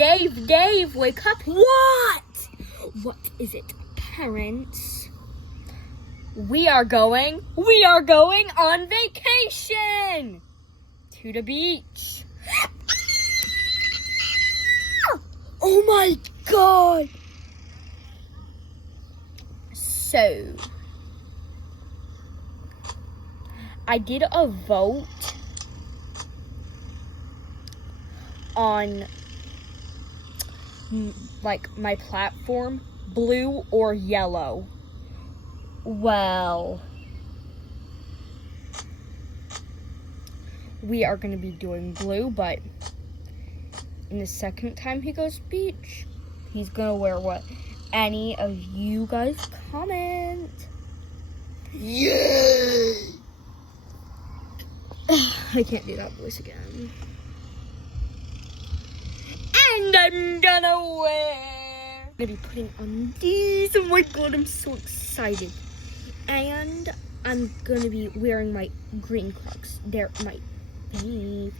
Dave, wake up. What? What is it, parents? We are going on vacation to the beach. Oh my God. So, I did a vote on like my platform, blue or yellow. Well, we are going to be doing blue, but in the second time he goes beach, he's going to wear what any of you guys comment. Yay! I can't do that voice again. And I'm gonna be putting on these. Oh my God, I'm so excited. And I'm gonna be wearing my green Crocs. They're my fave.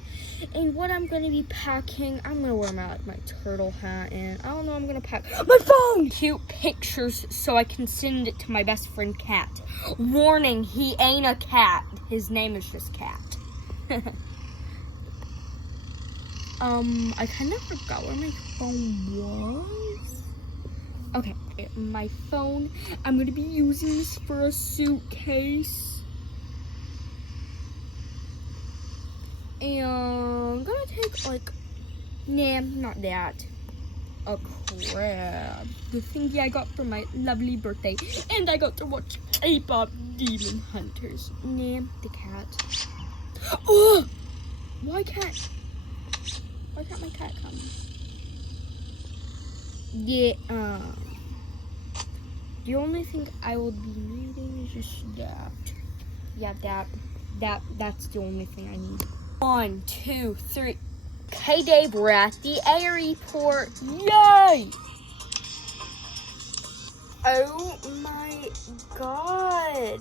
And what I'm gonna be packing, I'm gonna wear my turtle hat, and I don't know, I'm gonna pack my phone. Cute pictures so I can send it to my best friend Cat. Warning, he ain't a cat. His name is just Cat. I kind of forgot where my phone was. Okay, my phone. I'm gonna be using this for a suitcase. And I'm gonna take not that. A crab. The thingy I got for my lovely birthday. And I got to watch K-pop Demon Hunters. The cat. Oh! Why can't my cat come? Yeah, the only thing I will be needing is just that. Yeah, that's the only thing I need. 1, 2, 3. Okay, Dave, we're at the airport. Yay! Oh my God.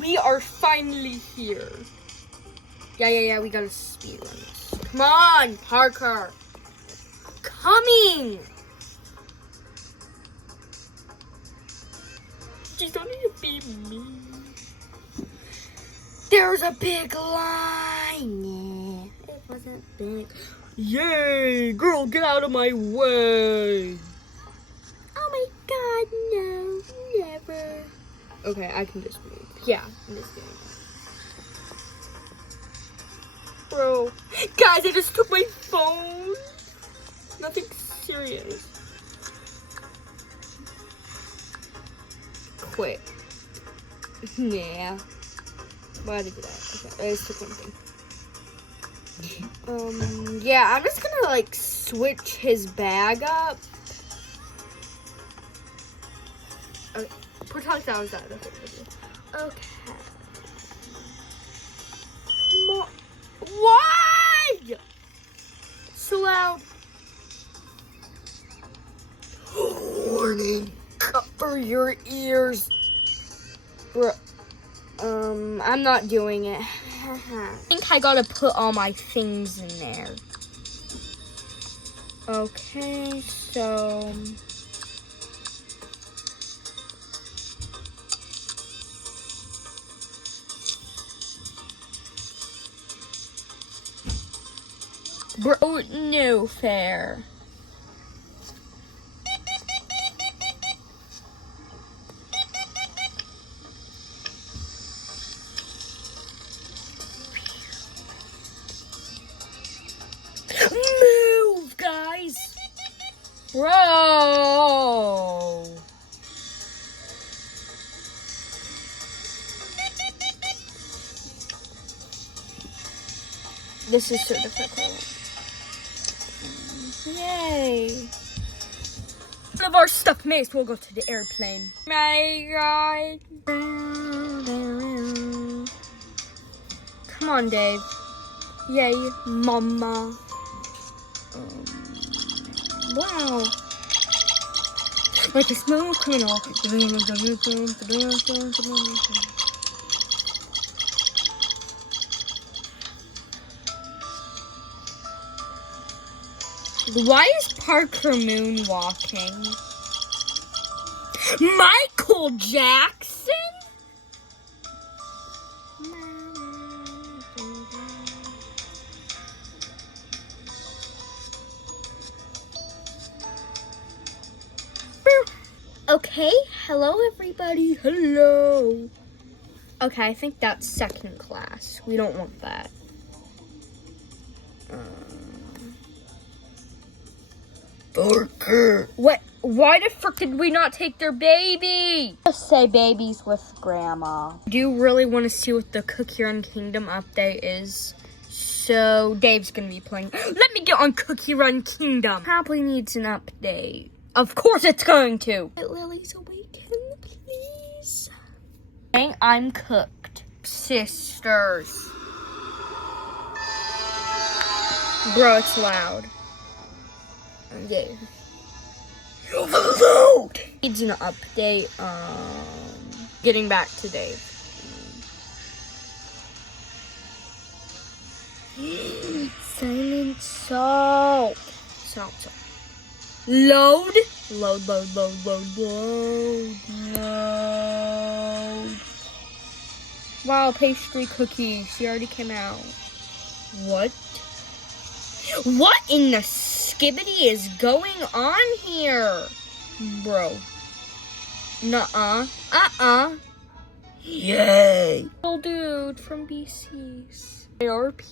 We are finally here. Yeah, we gotta speed run this. Come on, Parker. Coming. She's don't need to be mean. There's a big line. Yeah, it wasn't big. Yay, girl, get out of my way. Oh my God, no, never. Okay, I can just move. Yeah, I'm just doing it. Bro, guys, I just took my phone. Nothing serious. Quit. Yeah. Why did I do that? Okay, I just took one thing. Yeah, I'm just gonna switch his bag up. Okay, pretend that was that. Okay. Why? So loud. Warning. Cover your ears. Bro. I'm not doing it. I think I gotta put all my things in there. Okay, so... Bro, no fair. Move, guys. Bro. This is so difficult. Yay. All of our stuff may as well go to the airplane. My God. Come on, Dave. Yay, mama. Wow. Like a small criminal. Why is Parker moonwalking? Michael Jackson? Okay, hello everybody, hello. Okay, I think that's second class. We don't want that. Parker. What? Why the frick did we not take their baby? Just say babies with grandma. Do you really want to see what the Cookie Run Kingdom update is? So, Dave's gonna be playing. Let me get on Cookie Run Kingdom. Probably needs an update. Of course it's going to. Lily's awaken, please. Dang, I'm cooked. Sisters. Bro, it's loud. Dave. Overload! Needs an update. Getting back to Dave. Silent salt. Salt. Load. Load. Wow, pastry cookie. She already came out. What? What in the skibbity is going on here? Bro. Nuh-uh. Yay. Little dude from BC's. ARP.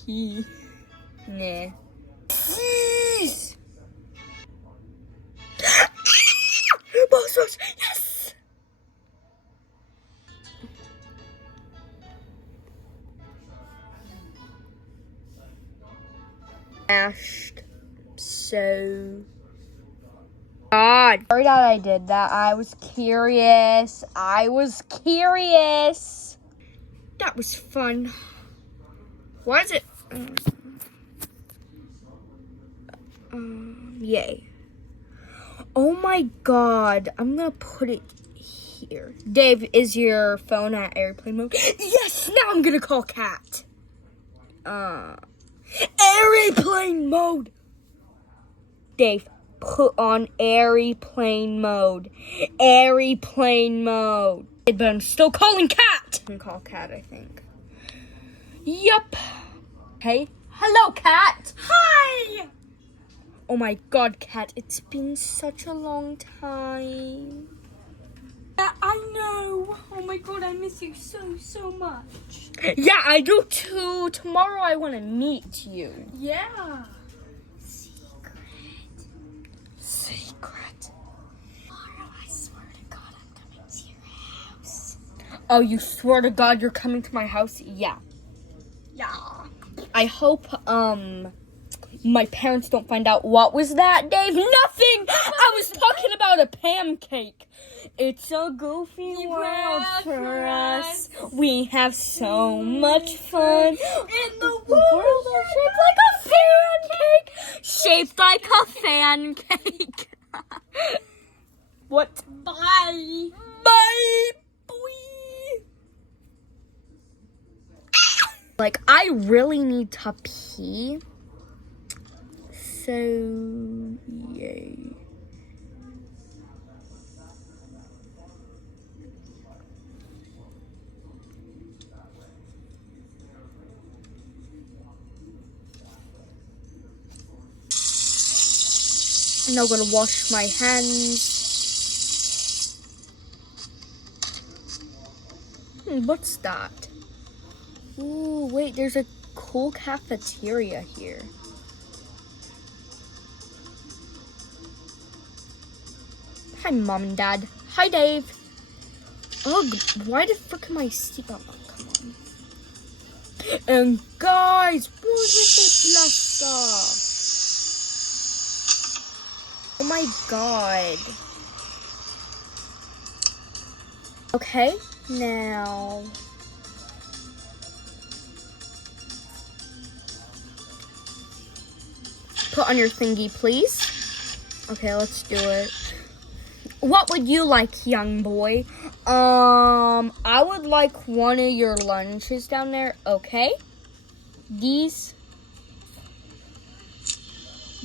Nah. Jeez. Boss, yes! Mashed. So God. Sorry that I did that. I was curious. That was fun. Why is it? Yay. Oh my God. I'm gonna put it here. Dave, is your phone at airplane mode? Yes, now I'm gonna call Kat. Airplane mode. Dave, put on airplane mode. Airplane mode. But I'm still calling Kat. I can call Kat, I think. Yup. Hey. Hello, Kat. Hi. Oh my God, Kat. It's been such a long time. Yeah, I know. Oh my God, I miss you so much. Yeah, I do too. Tomorrow I want to meet you. Yeah. Secret. Tomorrow, I swear to God, I'm coming to your house. Oh, you swear to God you're coming to my house? Yeah. Yeah. I hope, my parents don't find out. What was that, Dave? Nothing! I was talking about a pancake. It's a goofy world for us. We have so much fun. In the world shaped like a pancake. What? Bye. Bye. Boy. Like, I really need to pee. So, yay. I'm now gonna wash my hands. What's that? Ooh, wait, there's a cool cafeteria here. Hi, Mom and Dad. Hi, Dave. Ugh, why the frick am I seatbelt? Oh, come on. And guys, what with the blaster? Oh my God. Okay, now. Put on your thingy, please. Okay, let's do it. What would you like, young boy? I would like one of your lunches down there. Okay. These.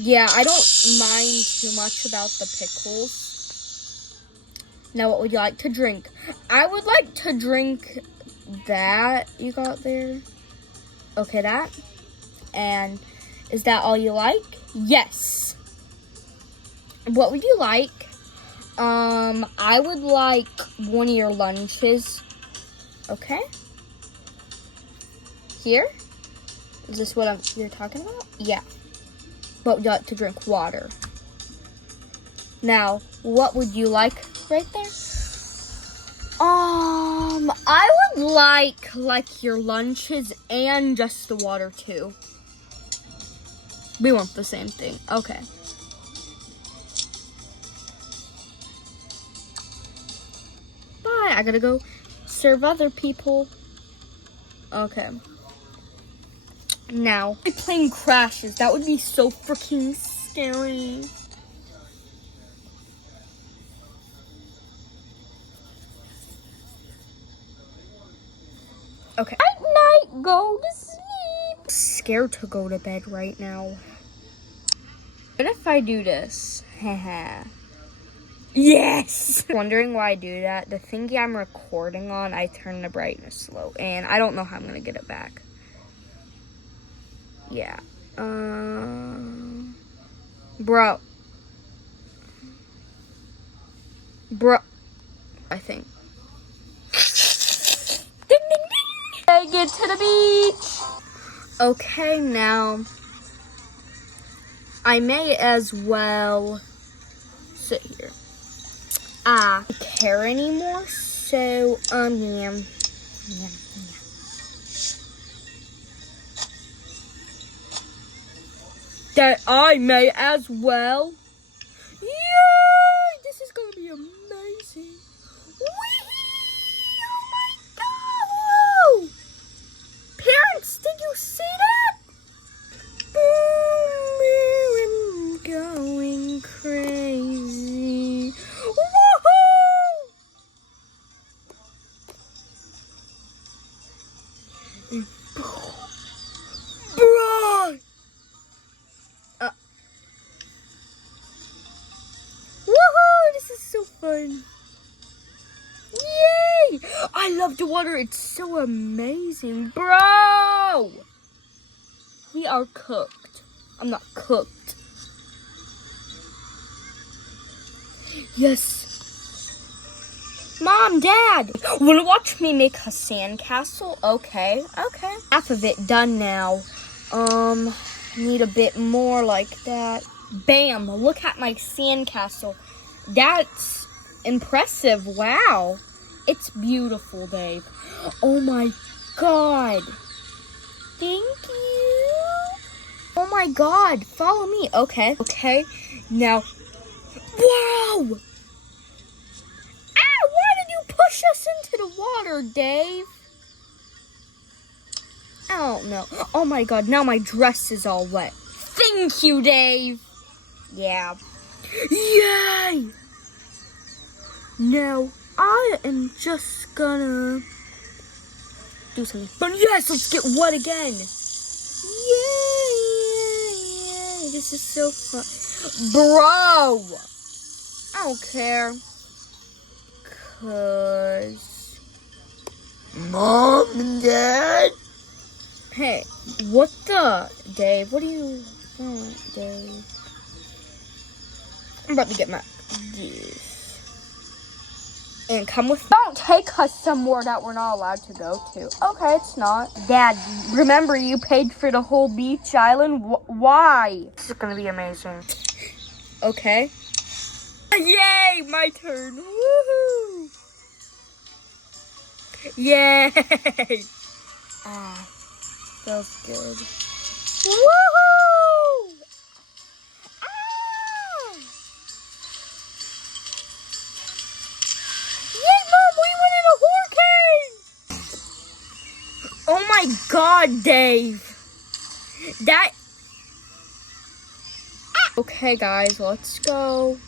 Yeah, I don't mind too much about the pickles. Now, what would you like to drink? I would like to drink that you got there. Okay, that. And is that all you like? Yes. What would you like? I would like one of your lunches. Okay. Here? Is this what you're talking about? Yeah. But would you like to drink water? Now, what would you like right there? I would like your lunches and just the water too. We want the same thing. Okay. Bye. I gotta go serve other people. Okay. Now, my plane crashes. That would be so freaking scary. Okay. Night, night, go to sleep. I'm scared to go to bed right now. What if I do this? Haha. Yes! Wondering why I do that. The thingy I'm recording on, I turn the brightness low, and I don't know how I'm gonna get it back. Yeah. Bro. I think. Ding, ding, ding! I get to the beach. Okay, now I may as well sit here. I don't care anymore, so yeah. That I may as well. Yay! This is gonna be amazing. Whee! Oh my god! Whoa! Parents, did you see that? I'm going crazy. Woohoo! Bro! Woohoo! This is so fun. Yay! I love the water. It's so amazing. Bro! We are cooked. I'm not cooked. Yes. Mom, Dad, wanna watch me make a sandcastle? Okay. Half of it done now. Need a bit more like that. Bam! Look at my sandcastle. That's impressive. Wow. It's beautiful, Dave. Oh my god. Thank you. Oh my god. Follow me. Okay. Now. Wow! Ah! Why did you push us into the water, Dave? I don't know. Oh my god. Now my dress is all wet. Thank you, Dave. Yeah. Yay! Now, I am just gonna do something. But yes, let's get wet again. Yay! This is so fun. Bro! I don't care. 'Cause Mom and Dad? Hey, what the? Dave, what do you want, Dave? I'm about to get my this. And come with. Don't take us somewhere that we're not allowed to go to. Okay, it's not. Dad, remember you paid for the whole beach island? Why? This is gonna be amazing. Okay. Yay! My turn. Woohoo! Yay! Feels good. Woohoo! Yay, Mom! We went in a hurricane! Oh my god, Dave! That. Okay, guys, let's go.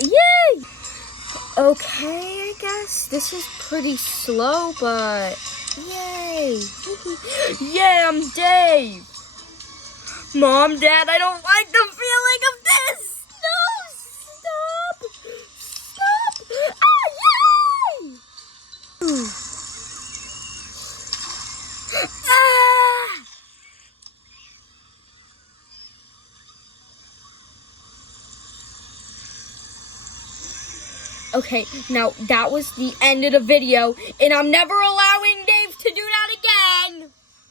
Yay! Okay, I guess this is pretty slow, but yay! Yay, I'm Dave! Mom, Dad, I don't like the feeling of this. No, stop. Ah, yay! Ah! Okay, now that was the end of the video, and I'm never allowing